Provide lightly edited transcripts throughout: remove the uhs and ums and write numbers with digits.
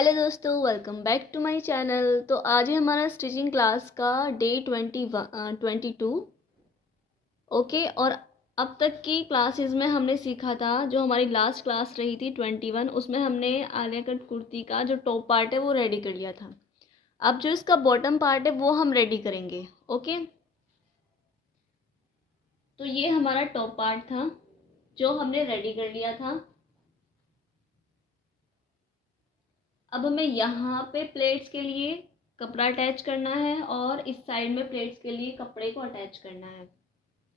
Hello दोस्तों, welcome back to my channel. तो आज है हमारा स्टिचिंग क्लास का डे 22। ओके। और अब तक की क्लासेस में हमने सीखा था, जो हमारी लास्ट क्लास रही थी 21, उसमें हमने आलिया कट कुर्ती का जो टॉप पार्ट है वो रेडी कर लिया था। अब जो इसका बॉटम पार्ट है वो हम रेडी करेंगे। ओके। तो ये हमारा टॉप पार्ट था जो हमने रेडी कर लिया था। अब हमें यहाँ पे प्लेट्स के लिए कपड़ा अटैच करना है और इस साइड में प्लेट्स के लिए कपड़े को अटैच करना है।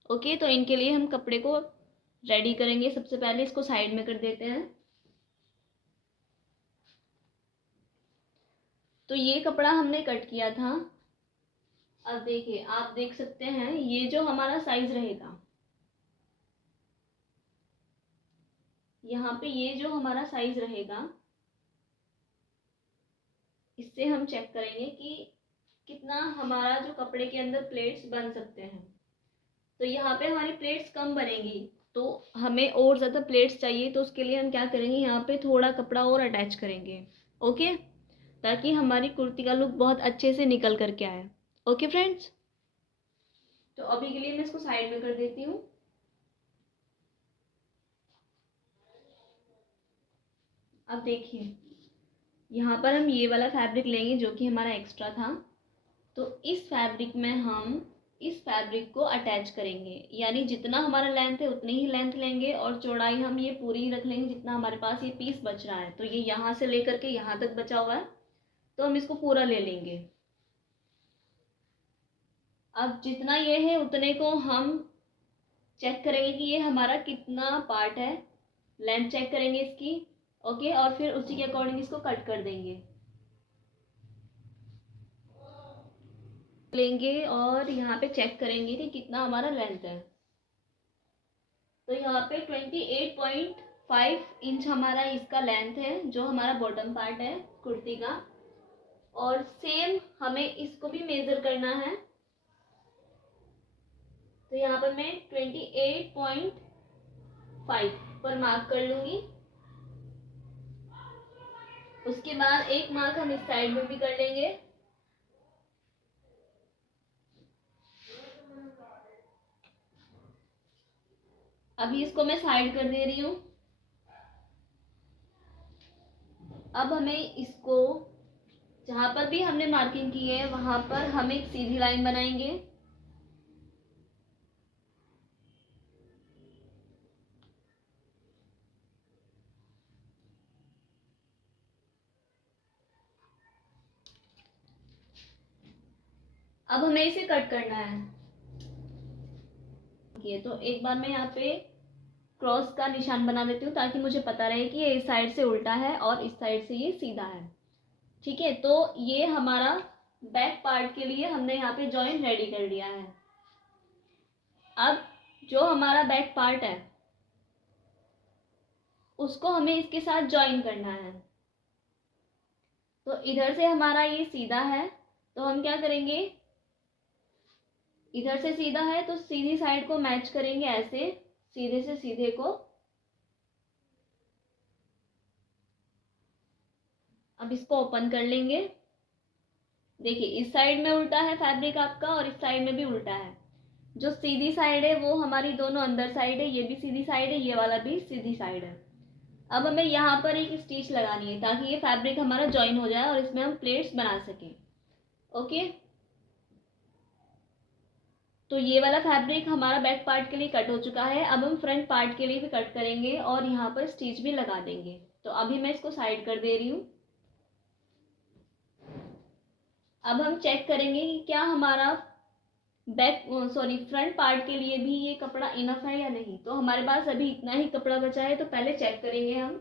ओके। तो इनके लिए हम कपड़े को रेडी करेंगे। सबसे पहले इसको साइड में कर देते हैं। तो ये कपड़ा हमने कट किया था। अब देखिए, आप देख सकते हैं ये जो हमारा साइज रहेगा, यहाँ पे ये जो हमारा साइज रहेगा, इससे हम चेक करेंगे कि कितना हमारा जो कपड़े के अंदर प्लेट्स बन सकते हैं। तो यहाँ पे हमारी प्लेट्स कम बनेगी, तो हमें और ज़्यादा प्लेट्स चाहिए। तो उसके लिए हम क्या करेंगे, यहाँ पे थोड़ा कपड़ा और अटैच करेंगे। ओके। ताकि हमारी कुर्ती का लुक बहुत अच्छे से निकल करके आए। Okay friends. तो अभी के लिए मैं इसको साइड में कर देती हूँ। अब देखिए, यहाँ पर हम ये वाला फैब्रिक लेंगे जो कि हमारा एक्स्ट्रा था। तो इस फैब्रिक में हम इस फैब्रिक को अटैच करेंगे, यानी जितना हमारा लेंथ है उतनी ही लेंथ लेंगे और चौड़ाई हम ये पूरी ही रख लेंगे जितना हमारे पास ये पीस बच रहा है। तो ये यहाँ से लेकर के यहाँ तक बचा हुआ है, तो हम इसको पूरा ले लेंगे। अब जितना ये है उतने को हम चेक करेंगे कि ये हमारा कितना पार्ट है। लेंथ चेक करेंगे इसकी। ओके। और फिर उसी के अकॉर्डिंग इसको कट कर देंगे लेंगे और यहाँ पे चेक करेंगे कि कितना हमारा लेंथ है। तो यहाँ पे 28.5 इंच हमारा इसका लेंथ है, जो हमारा बॉटम पार्ट है कुर्ती का। और सेम हमें इसको भी मेजर करना है। तो यहाँ पर मैं 28.5 पर मार्क कर लूंगी। उसके बाद एक मार्क हम इस साइड में भी कर लेंगे। अभी इसको मैं साइड कर दे रही हूँ। अब हमें इसको, जहां पर भी हमने मार्किंग की है वहां पर हम एक सीधी लाइन बनाएंगे। अब हमें इसे कट करना है। तो एक बार मैं यहाँ पे क्रॉस का निशान बना देती हूँ ताकि मुझे पता रहे कि ये इस साइड से उल्टा है और इस साइड से ये सीधा है। ठीक है। तो ये हमारा बैक पार्ट के लिए हमने यहाँ पे जॉइंट रेडी कर लिया है। अब जो हमारा बैक पार्ट है उसको हमें इसके साथ ज्वाइन करना है। तो इधर से हमारा ये सीधा है, तो हम क्या करेंगे, इधर से सीधा है तो सीधी साइड को मैच करेंगे, ऐसे सीधे से सीधे को। अब इसको ओपन कर लेंगे। देखिए, इस साइड में उल्टा है फैब्रिक आपका और इस साइड में भी उल्टा है। जो सीधी साइड है वो हमारी दोनों अंदर साइड है, ये भी सीधी साइड है, ये वाला भी सीधी साइड है। अब हमें यहाँ पर एक स्टिच लगानी है ताकि ये फैब्रिक हमारा ज्वाइन हो जाए और इसमें हम प्लेट्स बना सकें। ओके। तो ये वाला फैब्रिक हमारा बैक पार्ट के लिए कट हो चुका है। अब हम फ्रंट पार्ट के लिए भी कट करेंगे और यहाँ पर स्टिच भी लगा देंगे। तो अभी मैं इसको साइड कर दे रही हूँ। अब हम चेक करेंगे कि क्या हमारा फ्रंट पार्ट के लिए भी ये कपड़ा इनफ है या नहीं। तो हमारे पास अभी इतना ही कपड़ा बचा है, तो पहले चेक करेंगे हम।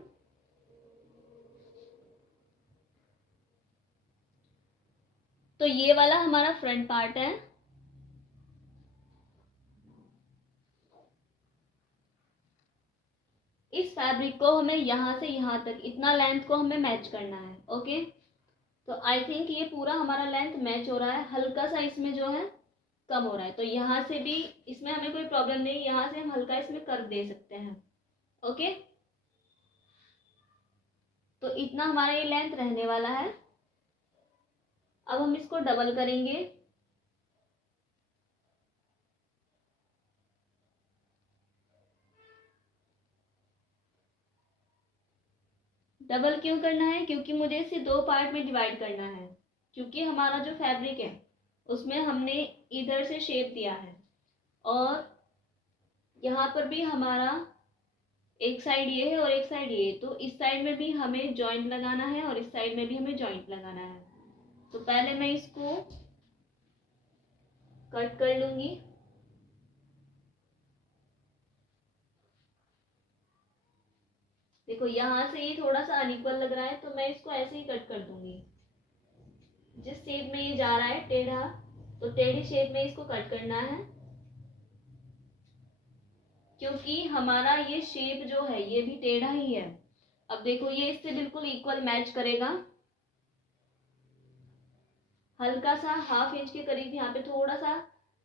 तो ये वाला हमारा फ्रंट पार्ट है। इस फैब्रिक को हमें यहाँ से यहाँ तक इतना लेंथ को हमें मैच करना है। ओके। तो आई थिंक ये पूरा हमारा लेंथ मैच हो रहा है, हल्का सा इसमें जो है कम हो रहा है। तो यहाँ से भी इसमें हमें कोई प्रॉब्लम नहीं, यहाँ से हम हल्का इसमें कर दे सकते हैं। ओके। तो इतना हमारा ये लेंथ रहने वाला है। अब हम इसको डबल करेंगे। डबल क्यों करना है? क्योंकि मुझे इसे दो पार्ट में डिवाइड करना है, क्योंकि हमारा जो फैब्रिक है उसमें हमने इधर से शेप दिया है और यहाँ पर भी हमारा एक साइड ये है और एक साइड ये, तो इस साइड में भी हमें जॉइंट लगाना है और इस साइड में भी हमें जॉइंट लगाना है। तो पहले मैं इसको कट कर लूंगी। देखो यहाँ से ये थोड़ा सा अनइक्वल लग रहा है, तो मैं इसको ऐसे ही कट कर दूंगी। जिस शेप में ये जा रहा है टेढ़ा, तो टेढ़ी शेप में इसको कट करना है, क्योंकि हमारा ये शेप जो है ये भी टेढ़ा ही है। अब देखो ये इससे बिल्कुल इक्वल मैच करेगा। हल्का सा हाफ इंच के करीब यहाँ पे थोड़ा सा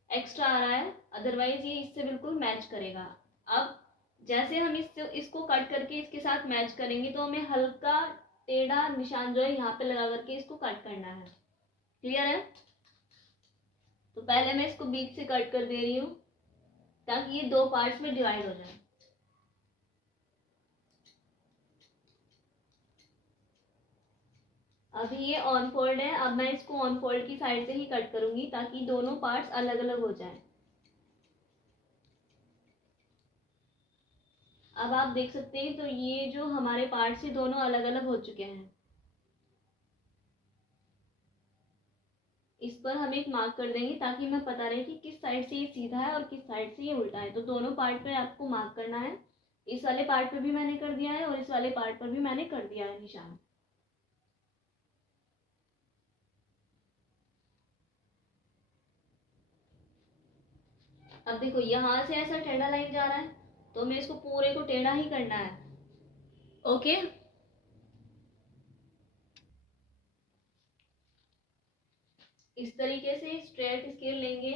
एक्स्ट्रा आ रहा है, अदरवाइज ये इससे बिल्कुल मैच करेगा। अब जैसे हम इसको कट करके इसके साथ मैच करेंगे, तो हमें हल्का टेढ़ा निशान जो है यहाँ पे लगा करके इसको कट करना है। क्लियर है? तो पहले मैं इसको बीच से कट कर दे रही हूँ ताकि ये दो पार्ट्स में डिवाइड हो जाए। अभी ये ऑन फोल्ड है, अब मैं इसको ऑन फोल्ड की साइड से ही कट करूंगी ताकि दोनों पार्ट्स अलग अलग हो जाएं। अब आप देख सकते हैं, तो ये जो हमारे पार्ट्स हैं दोनों अलग अलग हो चुके हैं। इस पर हम एक मार्क कर देंगे ताकि हमें पता रहे कि किस साइड से ये सीधा है और किस साइड से ये उल्टा है। तो दोनों पार्ट पे आपको मार्क करना है। इस वाले पार्ट पे भी मैंने कर दिया है और इस वाले पार्ट पर भी मैंने कर दिया है निशान। अब देखो यहाँ से ऐसा टेढ़ा लाइन जा रहा है, तो हमें इसको पूरे को टेढ़ा ही करना है। ओके, इस तरीके से स्ट्रेट स्केल लेंगे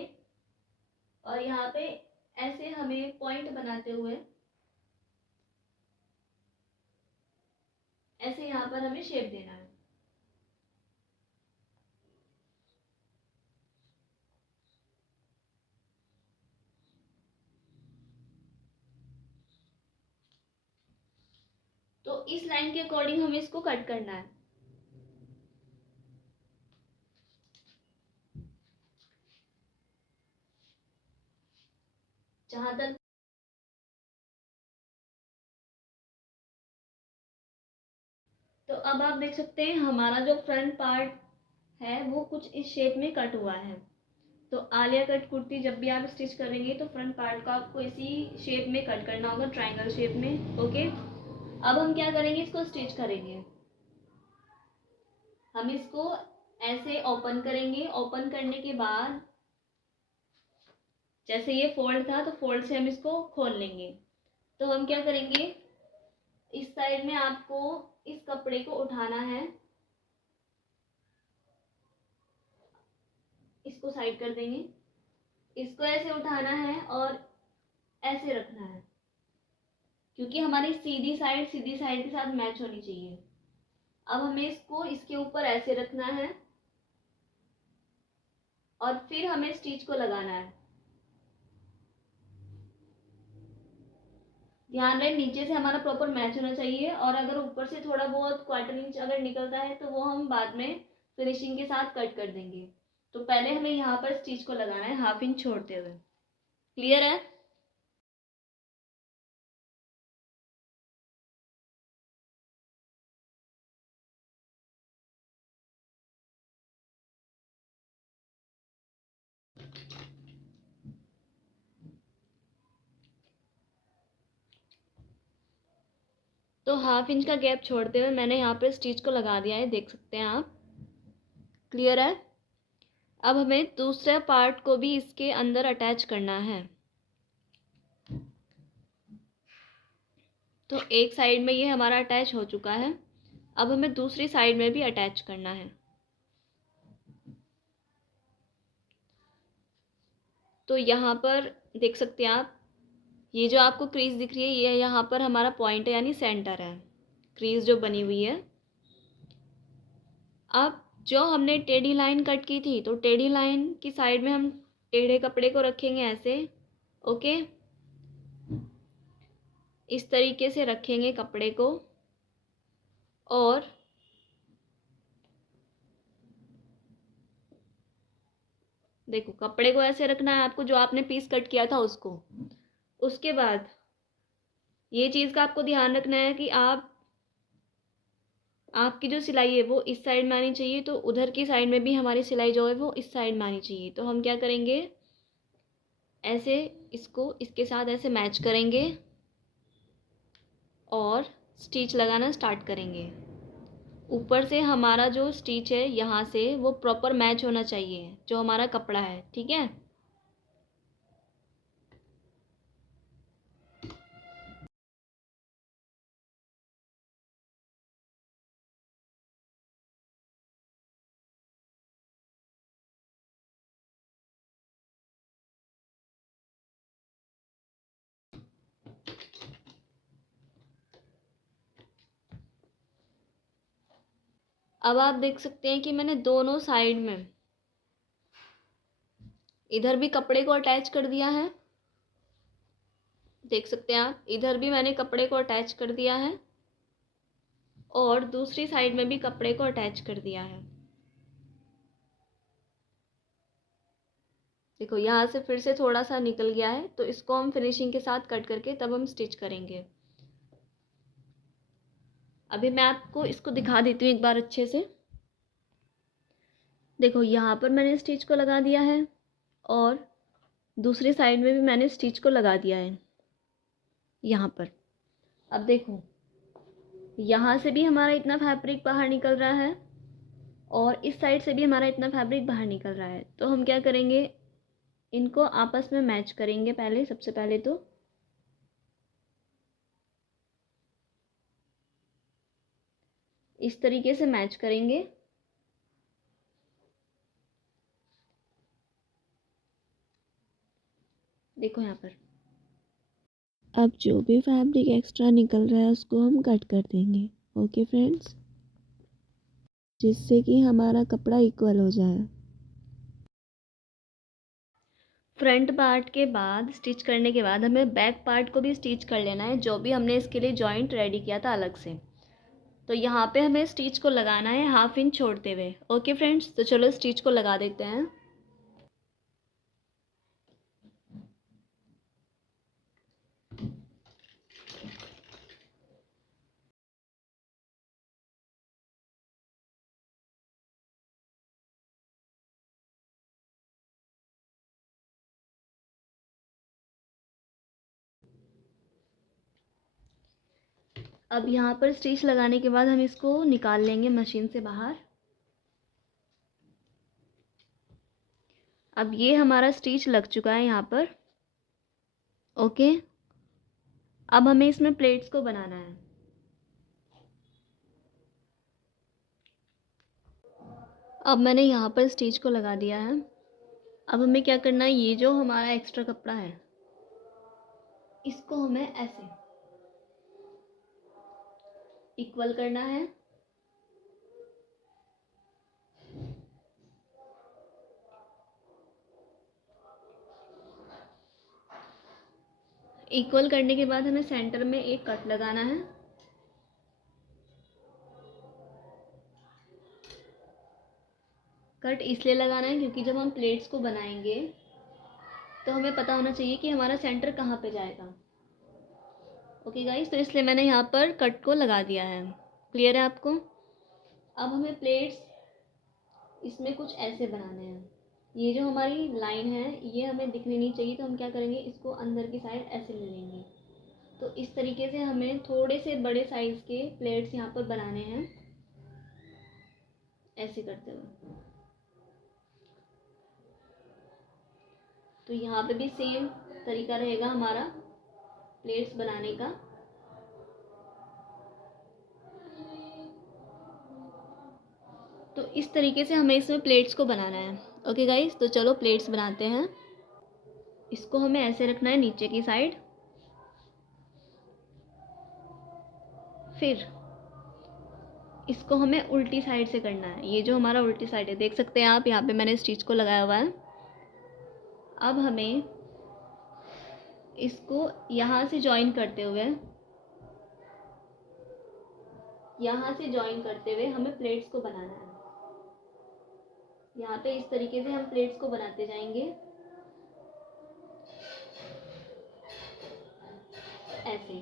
और यहाँ पे ऐसे हमें पॉइंट बनाते हुए ऐसे यहाँ पर हमें शेप देना है। तो इस लाइन के अकॉर्डिंग हमें इसको कट करना है। जहां तक तो अब आप देख सकते हैं हमारा जो फ्रंट पार्ट है वो कुछ इस शेप में कट हुआ है। तो आलिया कट कुर्ती जब भी आप स्टिच करेंगे तो फ्रंट पार्ट को आपको इसी शेप में कट करना होगा, ट्रायंगल शेप में। ओके, अब हम क्या करेंगे, इसको स्टिच करेंगे। हम इसको ऐसे ओपन करेंगे। ओपन करने के बाद जैसे ये फोल्ड था, तो फोल्ड से हम इसको खोल लेंगे। तो हम क्या करेंगे, इस साइड में आपको इस कपड़े को उठाना है, इसको साइड कर देंगे। इसको ऐसे उठाना है और ऐसे रखना है, क्योंकि हमारी सीधी साइड के साथ मैच होनी चाहिए। अब हमें इसको इसके ऊपर ऐसे रखना है और फिर हमें स्टिच को लगाना है। ध्यान रहे नीचे से हमारा प्रॉपर मैच होना चाहिए, और अगर ऊपर से थोड़ा बहुत क्वार्टर इंच अगर निकलता है तो वो हम बाद में फिनिशिंग के साथ कट कर देंगे। तो पहले हमें यहाँ पर स्टिच को लगाना है हाफ इंच छोड़ते हुए। क्लियर है? तो हाफ इंच का गैप छोड़ते हुए मैंने यहाँ पर स्टिच को लगा दिया है, देख सकते हैं आप। क्लियर है? अब हमें दूसरे पार्ट को भी इसके अंदर अटैच करना है। तो एक साइड में ये हमारा अटैच हो चुका है, अब हमें दूसरी साइड में भी अटैच करना है। तो यहाँ पर देख सकते हैं आप, ये जो आपको क्रीज दिख रही है ये यहाँ पर हमारा पॉइंट है, यानी सेंटर है। क्रीज जो बनी हुई है अब जो हमने टेढ़ी लाइन कट की थी, तो टेढ़ी लाइन की साइड में हम टेढ़े कपड़े को रखेंगे ऐसे। ओके, इस तरीके से रखेंगे कपड़े को। और देखो, कपड़े को ऐसे रखना है आपको, जो आपने पीस कट किया था उसको। उसके बाद ये चीज़ का आपको ध्यान रखना है कि आपकी जो सिलाई है वो इस साइड में आनी चाहिए, तो उधर की साइड में भी हमारी सिलाई जो है वो इस साइड में आनी चाहिए। तो हम क्या करेंगे, ऐसे इसको इसके साथ ऐसे मैच करेंगे और स्टिच लगाना स्टार्ट करेंगे। ऊपर से हमारा जो स्टिच है यहाँ से वो प्रॉपर मैच होना चाहिए जो हमारा कपड़ा है, ठीक है। अब आप देख सकते हैं कि मैंने दोनों साइड में इधर भी कपड़े को अटैच कर दिया है। देख सकते हैं आप, इधर भी मैंने कपड़े को अटैच कर दिया है और दूसरी साइड में भी कपड़े को अटैच कर दिया है। देखो, यहाँ से फिर से थोड़ा सा निकल गया है, तो इसको हम फिनिशिंग के साथ कट करके तब हम स्टिच करेंगे। अभी मैं आपको इसको दिखा देती हूँ एक बार अच्छे से। देखो, यहाँ पर मैंने स्टिच को लगा दिया है और दूसरी साइड में भी मैंने स्टिच को लगा दिया है यहाँ पर। अब देखो, यहाँ से भी हमारा इतना फैब्रिक बाहर निकल रहा है और इस साइड से भी हमारा इतना फैब्रिक बाहर निकल रहा है। तो हम क्या करेंगे, इनको आपस में मैच करेंगे। पहले सबसे पहले तो इस तरीके से मैच करेंगे। देखो यहाँ पर, अब जो भी फैब्रिक एक्स्ट्रा निकल रहा है उसको हम कट कर देंगे। ओके फ्रेंड्स, जिससे कि हमारा कपड़ा इक्वल हो जाए। फ्रंट पार्ट के बाद स्टिच करने के बाद हमें बैक पार्ट को भी स्टिच कर लेना है, जो भी हमने इसके लिए जॉइंट रेडी किया था अलग से। तो यहाँ पे हमें स्टिच को लगाना है 1/2 इंच छोड़ते हुए। ओके फ्रेंड्स, तो चलो स्टिच को लगा देते हैं। अब यहाँ पर स्टिच लगाने के बाद हम इसको निकाल लेंगे मशीन से बाहर। अब ये हमारा स्टिच लग चुका है यहाँ पर। ओके, अब हमें इसमें प्लेट्स को बनाना है। अब मैंने यहाँ पर स्टिच को लगा दिया है। अब हमें क्या करना है, ये जो हमारा एक्स्ट्रा कपड़ा है इसको हमें ऐसे इक्वल करना है। इक्वल करने के बाद हमें सेंटर में एक कट लगाना है। कट इसलिए लगाना है क्योंकि जब हम प्लेट्स को बनाएंगे तो हमें पता होना चाहिए कि हमारा सेंटर कहाँ पे जाएगा। ओके गाइस, तो इसलिए मैंने यहाँ पर कट को लगा दिया है। क्लियर है आपको। अब हमें प्लेट्स इसमें कुछ ऐसे बनाने हैं। ये जो हमारी लाइन है ये हमें दिखनी नहीं चाहिए, तो हम क्या करेंगे, इसको अंदर की साइड ऐसे ले लेंगे। तो इस तरीके से हमें थोड़े से बड़े साइज़ के प्लेट्स यहाँ पर बनाने हैं, ऐसे करते हुए। तो यहाँ पे भी सेम तरीका रहेगा हमारा प्लेट्स बनाने का। तो इस तरीके से हमें इसमें प्लेट्स को बनाना है। ओके गाइस, तो चलो प्लेट्स बनाते हैं। इसको हमें ऐसे रखना है नीचे की साइड। फिर इसको हमें उल्टी साइड से करना है। ये जो हमारा उल्टी साइड है, देख सकते हैं आप, यहाँ पे मैंने स्टिच को लगाया हुआ है। अब हमें इसको यहाँ से जॉइन करते हुए हमें प्लेट्स को बनाना है। यहाँ पे इस तरीके से हम प्लेट्स को बनाते जाएंगे ऐसे।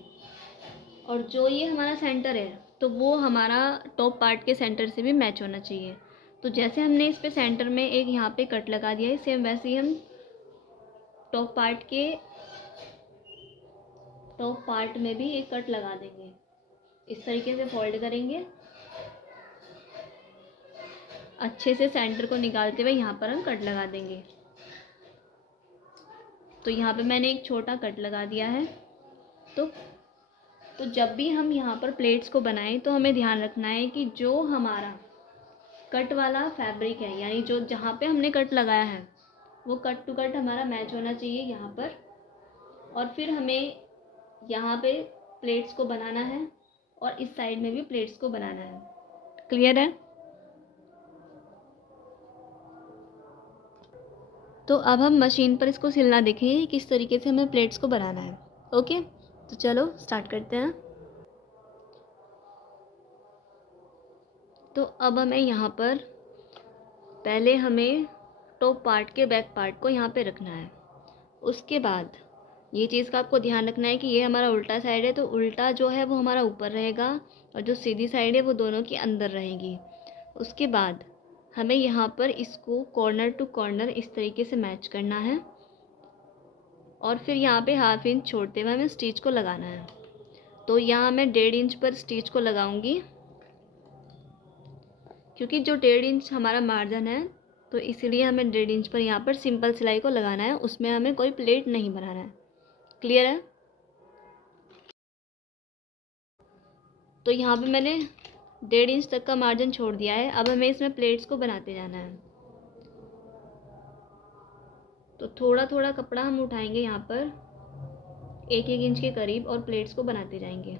और जो ये हमारा सेंटर है तो वो हमारा टॉप पार्ट के सेंटर से भी मैच होना चाहिए। तो जैसे हमने इस पे सेंटर में एक यहाँ पे कट लगा दिया है, सेम वैसे ही हम टॉप पार्ट में भी एक कट लगा देंगे। इस तरीके से फोल्ड करेंगे, अच्छे से सेंटर को निकालते हुए यहाँ पर हम कट लगा देंगे। तो यहाँ पे मैंने एक छोटा कट लगा दिया है। तो जब भी हम यहाँ पर प्लेट्स को बनाएं तो हमें ध्यान रखना है कि जो हमारा कट वाला फैब्रिक है, यानी जो जहाँ पे हमने कट लगाया है वो कट टू कट हमारा मैच होना चाहिए यहाँ पर। और फिर हमें यहाँ पे प्लेट्स को बनाना है और इस साइड में भी प्लेट्स को बनाना है। क्लियर है? तो अब हम मशीन पर इसको सिलना देखेंगे किस तरीके से हमें प्लेट्स को बनाना है। ओके, तो चलो स्टार्ट करते हैं। तो अब हमें यहाँ पर पहले हमें टॉप पार्ट के बैक पार्ट को यहाँ पे रखना है। उसके बाद ये चीज़ का आपको ध्यान रखना है कि ये हमारा उल्टा साइड है, तो उल्टा जो है वो हमारा ऊपर रहेगा और जो सीधी साइड है वो दोनों की अंदर रहेगी। उसके बाद हमें यहाँ पर इसको कॉर्नर टू कॉर्नर इस तरीके से मैच करना है और फिर यहाँ पे हाफ इंच छोड़ते हुए हमें स्टिच को लगाना है। तो यहाँ मैं 1.5 इंच पर स्टिच को लगाऊंगी, क्योंकि जो 1.5 इंच हमारा मार्जिन है तो इसलिए हमें 1.5 इंच पर यहाँ पर सिंपल सिलाई को लगाना है, उसमें हमें कोई प्लेट नहीं बनाना है। क्लियर है? तो यहाँ पे मैंने 1.5 इंच तक का मार्जिन छोड़ दिया है। अब हमें इसमें प्लेट्स को बनाते जाना है। तो थोड़ा थोड़ा कपड़ा हम उठाएंगे यहाँ पर 1-1 इंच के करीब और प्लेट्स को बनाते जाएंगे।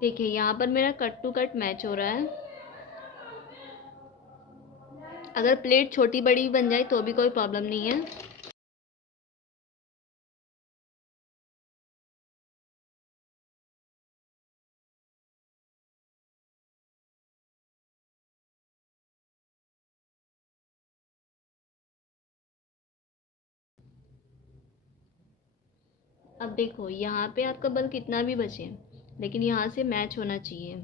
देखिए यहाँ पर मेरा कट टू कट मैच हो रहा है। अगर प्लेट छोटी बड़ी बन जाए तो भी कोई प्रॉब्लम नहीं है। अब देखो यहाँ पे आपका बल कितना भी बचे लेकिन यहाँ से मैच होना चाहिए।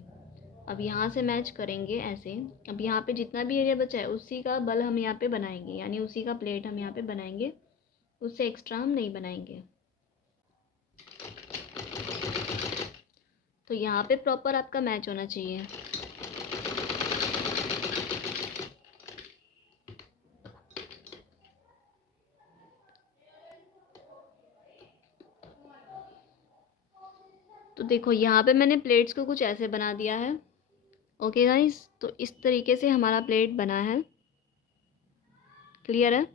अब यहाँ से मैच करेंगे ऐसे। अब यहाँ पे जितना भी एरिया बचा है उसी का बल हम यहाँ पे बनाएंगे, यानी उसी का प्लेट हम यहाँ पे बनाएंगे, उससे एक्स्ट्रा हम नहीं बनाएंगे। तो यहाँ पे प्रॉपर आपका मैच होना चाहिए। तो देखो यहाँ पे मैंने प्लेट्स को कुछ ऐसे बना दिया है। ओके गाइस, तो इस तरीके से हमारा प्लेट बना है। क्लियर है?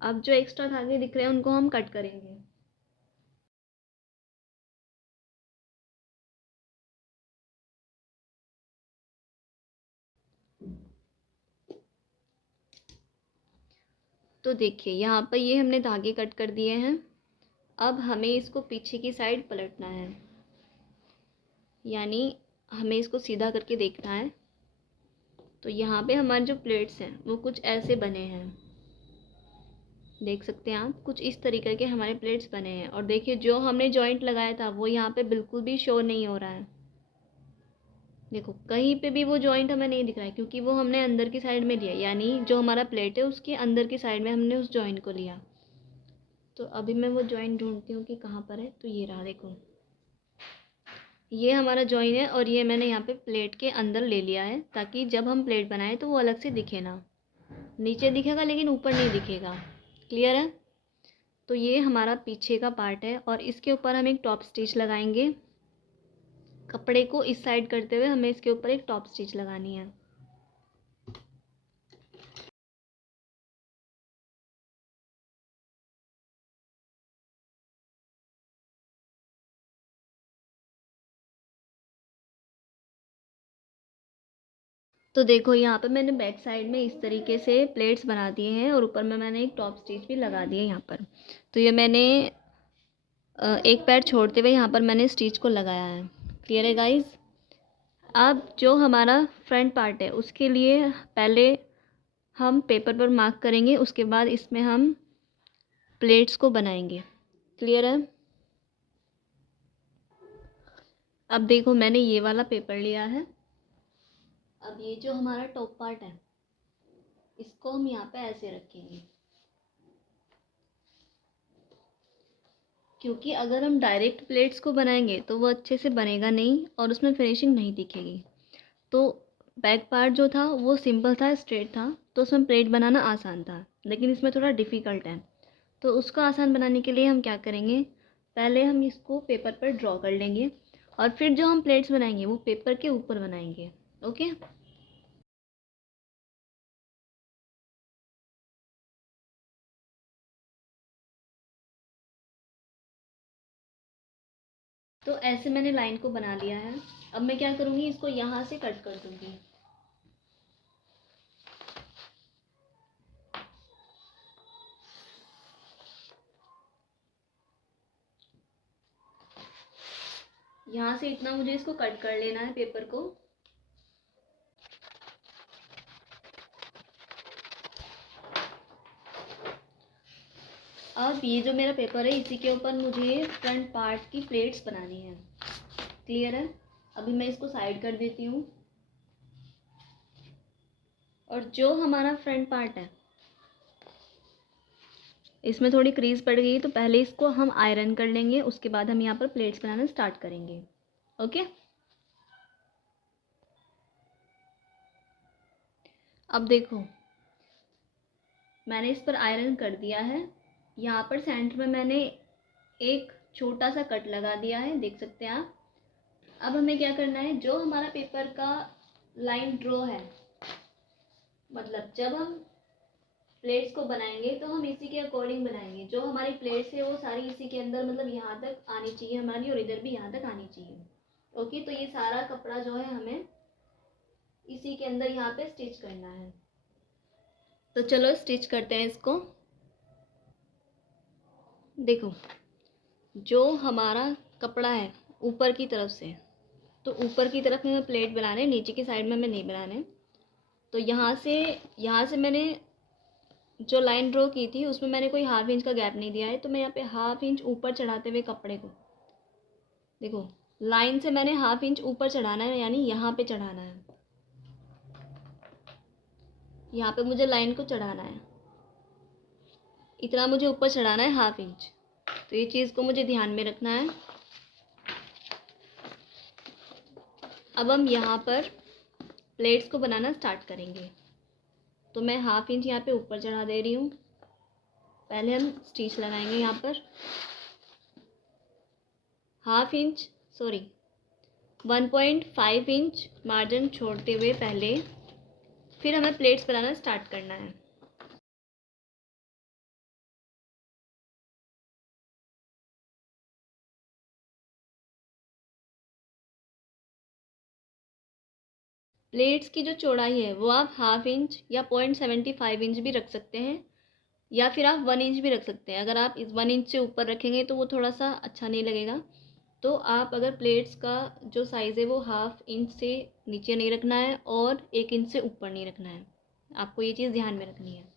अब जो एक्स्ट्रा धागे दिख रहे हैं उनको हम कट करेंगे। तो देखिए यहाँ पर ये हमने धागे कट कर दिए हैं। अब हमें इसको पीछे की साइड पलटना है, यानी हमें इसको सीधा करके देखना है। तो यहाँ पे हमारे जो प्लेट्स हैं वो कुछ ऐसे बने हैं, देख सकते हैं आप, कुछ इस तरीके के हमारे प्लेट्स बने हैं। और देखिए जो हमने जॉइंट लगाया था वो यहाँ पे बिल्कुल भी शो नहीं हो रहा है। देखो कहीं पे भी वो जॉइंट हमें नहीं दिख रहा है, क्योंकि वो हमने अंदर की साइड में लिया, यानी जो हमारा प्लेट है उसके अंदर की साइड में हमने उस जॉइंट को लिया। तो अभी मैं वो जॉइंट ढूंढती हूँ कि कहाँ पर है। तो ये रहा, देखो ये हमारा जॉइन है और ये मैंने यहाँ पे प्लेट के अंदर ले लिया है, ताकि जब हम प्लेट बनाएं तो वो अलग से दिखे ना। नीचे दिखेगा लेकिन ऊपर नहीं दिखेगा। क्लियर है? तो ये हमारा पीछे का पार्ट है और इसके ऊपर हम एक टॉप स्टिच लगाएंगे। कपड़े को इस साइड करते हुए हमें इसके ऊपर एक टॉप स्टिच लगानी है। तो देखो यहाँ पे मैंने बैक साइड में इस तरीके से प्लेट्स बना दिए हैं और ऊपर में मैंने एक टॉप स्टिच भी लगा दिया यहाँ पर। तो ये मैंने एक पैर छोड़ते हुए यहाँ पर मैंने स्टिच को लगाया है। क्लियर है गाइस? अब जो हमारा फ्रंट पार्ट है उसके लिए पहले हम पेपर पर मार्क करेंगे, उसके बाद इसमें हम प्लेट्स को बनाएंगे। क्लियर है? अब देखो मैंने ये वाला पेपर लिया है। अब ये जो हमारा टॉप पार्ट है इसको हम यहाँ पे ऐसे रखेंगे, क्योंकि अगर हम डायरेक्ट प्लेट्स को बनाएंगे तो वो अच्छे से बनेगा नहीं और उसमें फिनिशिंग नहीं दिखेगी। तो बैक पार्ट जो था वो सिंपल था, स्ट्रेट था, तो उसमें प्लेट बनाना आसान था, लेकिन इसमें थोड़ा डिफ़िकल्ट है। तो उसको आसान बनाने के लिए हम क्या करेंगे, पहले हम इसको पेपर पर ड्रॉ कर लेंगे और फिर जो हम प्लेट्स बनाएंगे वो पेपर के ऊपर बनाएंगे। ओके? तो ऐसे मैंने लाइन को बना लिया है। अब मैं क्या करूँगी, इसको यहाँ से कट कर दूँगी। यहाँ से इतना मुझे इसको कट कर लेना है पेपर को। अब ये जो मेरा पेपर है इसी के ऊपर मुझे फ्रंट पार्ट की प्लेट्स बनानी है। क्लियर है? अभी मैं इसको साइड कर देती हूँ। और जो हमारा फ्रंट पार्ट है इसमें थोड़ी क्रीज पड़ गई, तो पहले इसको हम आयरन कर लेंगे, उसके बाद हम यहाँ पर प्लेट्स बनाना स्टार्ट करेंगे। ओके? अब देखो मैंने इस पर आयरन कर दिया है। यहाँ पर सेंटर में मैंने एक छोटा सा कट लगा दिया है, देख सकते हैं आप। अब हमें क्या करना है, जो हमारा पेपर का लाइन ड्रॉ है, मतलब जब हम प्लेट्स को बनाएंगे तो हम इसी के अकॉर्डिंग बनाएंगे। जो हमारी प्लेट्स है वो सारी इसी के अंदर, मतलब यहाँ तक आनी चाहिए हमारी, और इधर भी यहाँ तक आनी चाहिए। ओके? तो ये सारा कपड़ा जो है हमें इसी के अंदर यहाँ पे स्टिच करना है। तो चलो स्टिच करते हैं इसको। देखो जो हमारा कपड़ा है ऊपर की तरफ से, तो ऊपर की तरफ में प्लेट बनाने, नीचे की साइड में हमें नहीं बनाने। तो यहाँ से मैंने जो लाइन ड्रॉ की थी उसमें मैंने कोई हाफ इंच का गैप नहीं दिया है, तो मैं यहाँ पे हाफ इंच ऊपर चढ़ाते हुए कपड़े को, देखो लाइन से मैंने हाफ इंच ऊपर चढ़ाना है, यानी यहाँ पे चढ़ाना है। यहाँ पे मुझे लाइन को चढ़ाना है, इतना मुझे ऊपर चढ़ाना है, हाफ इंच। तो ये चीज़ को मुझे ध्यान में रखना है। अब हम यहाँ पर प्लेट्स को बनाना स्टार्ट करेंगे। तो मैं हाफ इंच यहाँ पे ऊपर चढ़ा दे रही हूँ। पहले हम स्टिच लगाएंगे यहाँ पर half inch, sorry 1.5 inch margin छोड़ते हुए पहले, फिर हमें प्लेट्स बनाना स्टार्ट करना है। प्लेट्स की जो चौड़ाई है वो आप हाफ इंच या 0.75 इंच भी रख सकते हैं, या फिर आप 1 इंच भी रख सकते हैं। अगर आप इस 1 इंच से ऊपर रखेंगे तो वो थोड़ा सा अच्छा नहीं लगेगा। तो आप अगर प्लेट्स का जो साइज़ है वो हाफ इंच से नीचे नहीं रखना है और 1 इंच से ऊपर नहीं रखना है। आपको ये चीज़ ध्यान में रखनी है।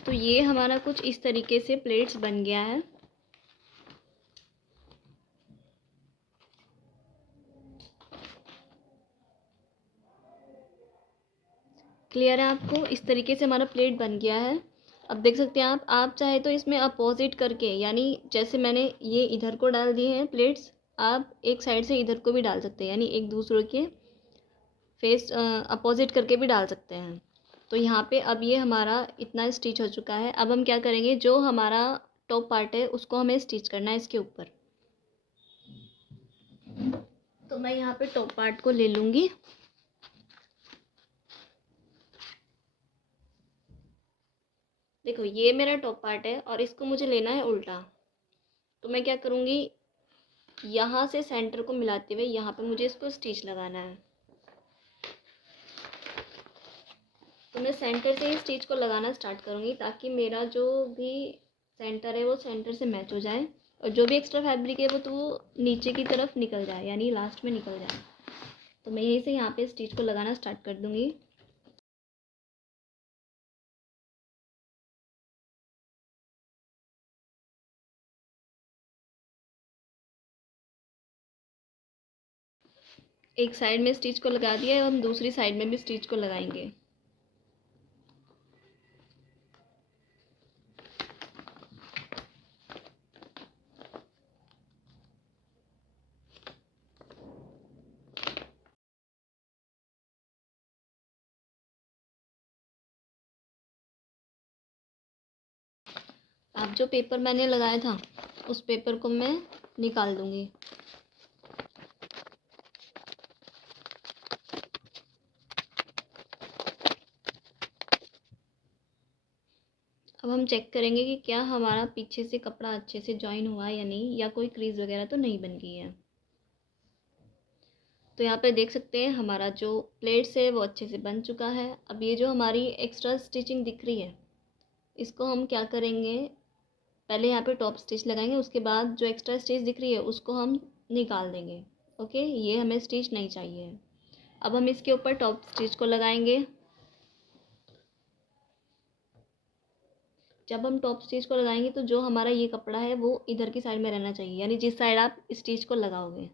तो ये हमारा कुछ इस तरीके से प्लेट्स बन गया है। क्लियर है आपको? इस तरीके से हमारा प्लेट बन गया है। अब देख सकते हैं आप चाहे तो इसमें अपोजिट करके, यानी जैसे मैंने ये इधर को डाल दिए हैं प्लेट्स, आप एक साइड से इधर को भी डाल सकते हैं, यानी एक दूसरे के फेस अपोजिट करके भी डाल सकते हैं। तो यहाँ पे अब ये हमारा इतना स्टिच हो चुका है। अब हम क्या करेंगे, जो हमारा टॉप पार्ट है उसको हमें स्टिच करना है इसके ऊपर। तो मैं यहाँ पे टॉप पार्ट को ले लूँगी। देखो ये मेरा टॉप पार्ट है और इसको मुझे लेना है उल्टा। तो मैं क्या करूँगी, यहाँ से सेंटर को मिलाते हुए यहाँ पे मुझे इसको स्टिच लगाना है। तो मैं सेंटर से ही स्टिच को लगाना स्टार्ट करूँगी ताकि मेरा जो भी सेंटर है वो सेंटर से मैच हो जाए, और जो भी एक्स्ट्रा फैब्रिक है वो नीचे की तरफ निकल जाए, यानी लास्ट में निकल जाए। तो मैं यहीं से यहाँ पे स्टिच को लगाना स्टार्ट कर दूँगी। एक साइड में स्टिच को लगा दिया है, हम दूसरी साइड में भी स्टिच को लगाएंगे। अब जो पेपर मैंने लगाया था उस पेपर को मैं निकाल दूँगी। अब हम चेक करेंगे कि क्या हमारा पीछे से कपड़ा अच्छे से जॉइन हुआ है या नहीं, या कोई क्रीज वगैरह तो नहीं बन गई है। तो यहाँ पे देख सकते हैं हमारा जो प्लेट्स है वो अच्छे से बन चुका है। अब ये जो हमारी एक्स्ट्रा स्टिचिंग दिख रही है इसको हम क्या करेंगे, पहले यहाँ पे टॉप स्टिच लगाएंगे, उसके बाद जो एक्स्ट्रा स्टिच दिख रही है उसको हम निकाल देंगे। ओके, ये हमें स्टिच नहीं चाहिए। अब हम इसके ऊपर टॉप स्टिच को लगाएंगे। जब हम टॉप स्टिच को लगाएंगे तो जो हमारा ये कपड़ा है वो इधर की साइड में रहना चाहिए, यानी जिस साइड आप स्टिच को लगाओगे।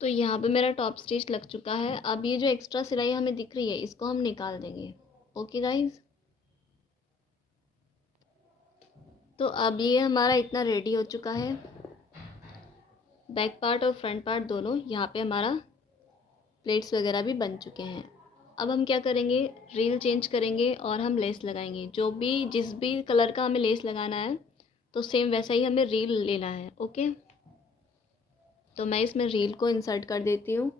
तो यहाँ पे मेरा टॉप स्टिच लग चुका है। अब ये जो एक्स्ट्रा सिलाई हमें दिख रही है इसको हम निकाल देंगे। ओके गाइज, तो अब ये हमारा इतना रेडी हो चुका है। बैक पार्ट और फ्रंट पार्ट दोनों, यहाँ पे हमारा प्लेट्स वगैरह भी बन चुके हैं। अब हम क्या करेंगे, रील चेंज करेंगे और हम लेस लगाएंगे। जो भी जिस भी कलर का हमें लेस लगाना है तो सेम वैसा ही हमें रील लेना है। ओके, तो मैं इसमें रील को इंसर्ट कर देती हूँ।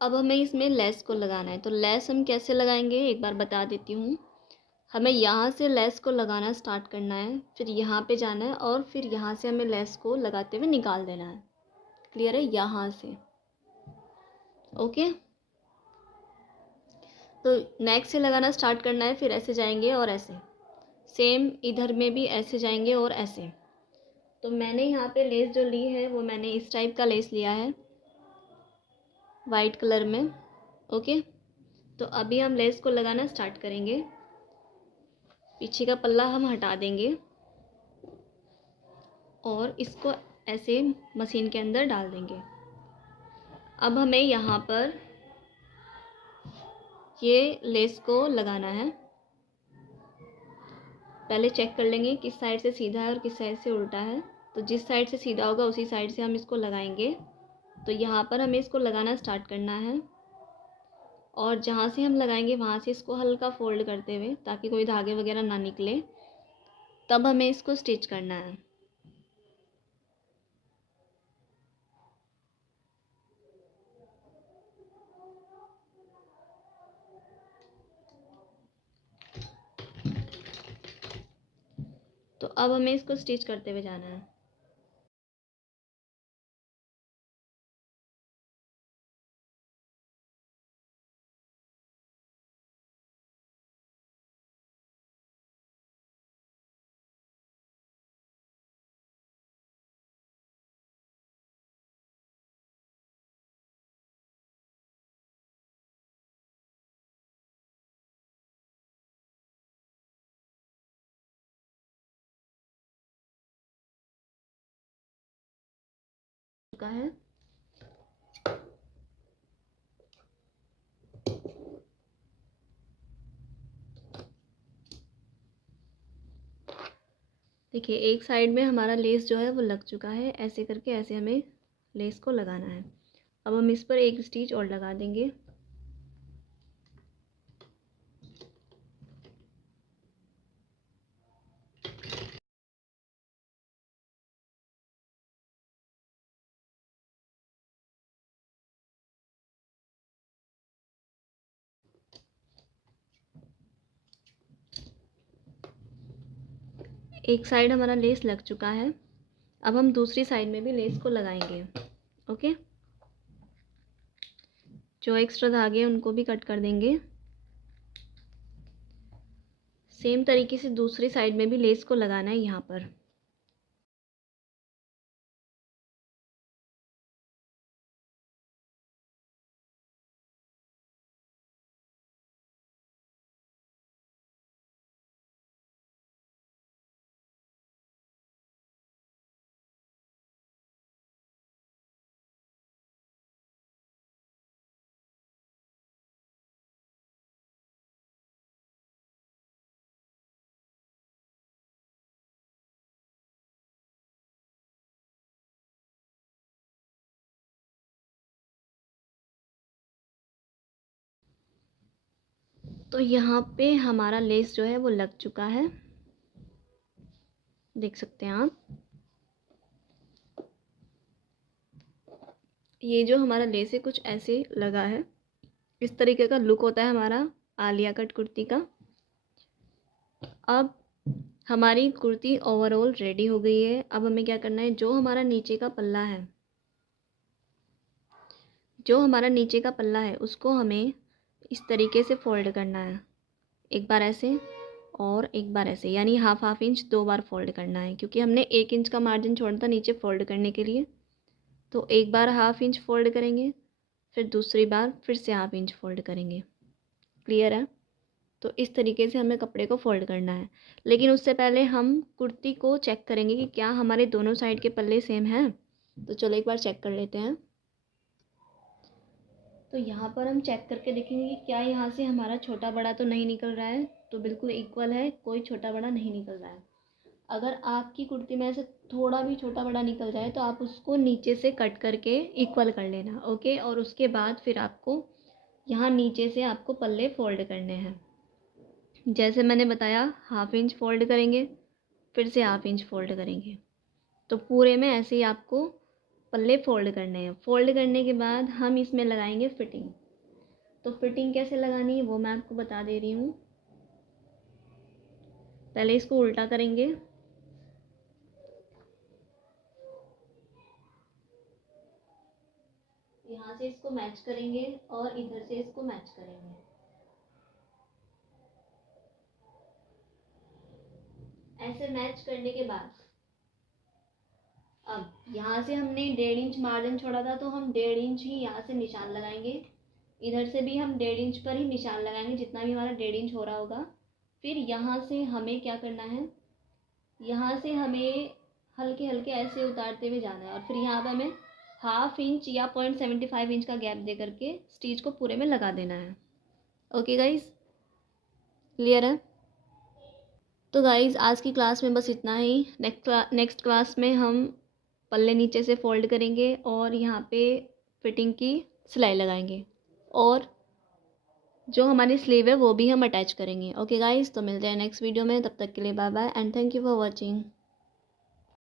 अब हमें इसमें लेस को लगाना है। तो लेस हम कैसे लगाएंगे एक बार बता देती हूँ। हमें यहाँ से लेस को लगाना स्टार्ट करना है, फिर यहाँ पे जाना है और फिर यहाँ से हमें लेस को लगाते हुए निकाल देना है। क्लियर है? यहाँ से। ओके, तो नेक से लगाना स्टार्ट करना है, फिर ऐसे जाएंगे और ऐसे, सेम इधर में भी ऐसे जाएंगे और ऐसे। तो मैंने यहाँ पे लेस जो ली है वो मैंने इस टाइप का लेस लिया है वाइट कलर में। ओके, तो अभी हम लेस को लगाना स्टार्ट करेंगे। पीछे का पल्ला हम हटा देंगे और इसको ऐसे मशीन के अंदर डाल देंगे। अब हमें यहाँ पर ये लेस को लगाना है। पहले चेक कर लेंगे किस साइड से सीधा है और किस साइड से उल्टा है। तो जिस साइड से सीधा होगा उसी साइड से हम इसको लगाएंगे। तो यहाँ पर हमें इसको लगाना स्टार्ट करना है और जहाँ से हम लगाएंगे वहाँ से इसको हल्का फोल्ड करते हुए, ताकि कोई धागे वगैरह ना निकले, तब हमें इसको स्टिच करना है। अब हमें इसको स्टिच करते हुए जाना है। चुका है। देखिए एक साइड में हमारा लेस जो है वो लग चुका है। ऐसे करके ऐसे हमें लेस को लगाना है। अब हम इस पर एक स्टिच और लगा देंगे। एक साइड हमारा लेस लग चुका है। अब हम दूसरी साइड में भी लेस को लगाएंगे। ओके, जो एक्स्ट्रा धागे हैं उनको भी कट कर देंगे। सेम तरीके से दूसरी साइड में भी लेस को लगाना है यहाँ पर। तो यहाँ पे हमारा लेस जो है वो लग चुका है, देख सकते हैं आप। ये जो हमारा लेस है कुछ ऐसे लगा है। इस तरीके का लुक होता है हमारा आलिया कट कुर्ती का। अब हमारी कुर्ती ओवरऑल रेडी हो गई है। अब हमें क्या करना है, जो हमारा नीचे का पल्ला है, उसको हमें इस तरीके से फोल्ड करना है। एक बार ऐसे और एक बार ऐसे, यानी हाफ हाफ इंच 2 बार फोल्ड करना है, क्योंकि हमने 1 इंच का मार्जिन छोड़ा था नीचे फोल्ड करने के लिए। तो एक बार हाफ इंच फोल्ड करेंगे, फिर दूसरी बार फिर से हाफ इंच फोल्ड करेंगे। क्लियर है? तो इस तरीके से हमें कपड़े को फोल्ड करना है। लेकिन उससे पहले हम कुर्ती को चेक करेंगे कि क्या हमारे दोनों साइड के पल्ले सेम हैं। तो चलो एक बार चेक कर लेते हैं। तो यहाँ पर हम चेक करके देखेंगे कि क्या यहाँ से हमारा छोटा बड़ा तो नहीं निकल रहा है। तो बिल्कुल इक्वल है, कोई छोटा बड़ा नहीं निकल रहा है। अगर आपकी कुर्ती में ऐसे थोड़ा भी छोटा बड़ा निकल जाए तो आप उसको नीचे से कट करके इक्वल कर लेना। ओके, और उसके बाद फिर आपको यहाँ नीचे से आपको पल्ले फोल्ड करने हैं। जैसे मैंने बताया, हाफ इंच फोल्ड करेंगे, फिर से हाफ इंच फोल्ड करेंगे। तो पूरे में ऐसे ही आपको पल्ले फोल्ड करने हैं। फोल्ड करने के बाद हम इसमें लगाएंगे फिटिंग। तो फिटिंग कैसे लगानी है वो मैं आपको बता दे रही हूँ। पहले इसको उल्टा करेंगे, यहाँ से इसको मैच करेंगे और इधर से इसको मैच करेंगे। ऐसे मैच करने के बाद अब यहाँ से हमने 1.5 इंच मार्जिन छोड़ा था, तो हम 1.5 इंच ही यहाँ से निशान लगाएंगे। इधर से भी हम 1.5 इंच पर ही निशान लगाएंगे, जितना भी हमारा 1.5 इंच हो रहा होगा। फिर यहाँ से हमें क्या करना है, यहाँ से हमें हल्के हल्के ऐसे उतारते हुए जाना है और फिर यहाँ पे हमें हाफ इंच या 0.75 इंच का गैप दे करके स्टिच को पूरे में लगा देना है। ओके गाइज, क्लियर है? तो गाइज़ आज की क्लास में बस इतना ही। नेक्स्ट क्लास में हम पल्ले नीचे से फोल्ड करेंगे और यहाँ पे फिटिंग की सिलाई लगाएंगे, और जो हमारी स्लीव है वो भी हम अटैच करेंगे। ओके गाइज़, तो मिलते हैं नेक्स्ट वीडियो में। तब तक के लिए bye bye and thank you for watching.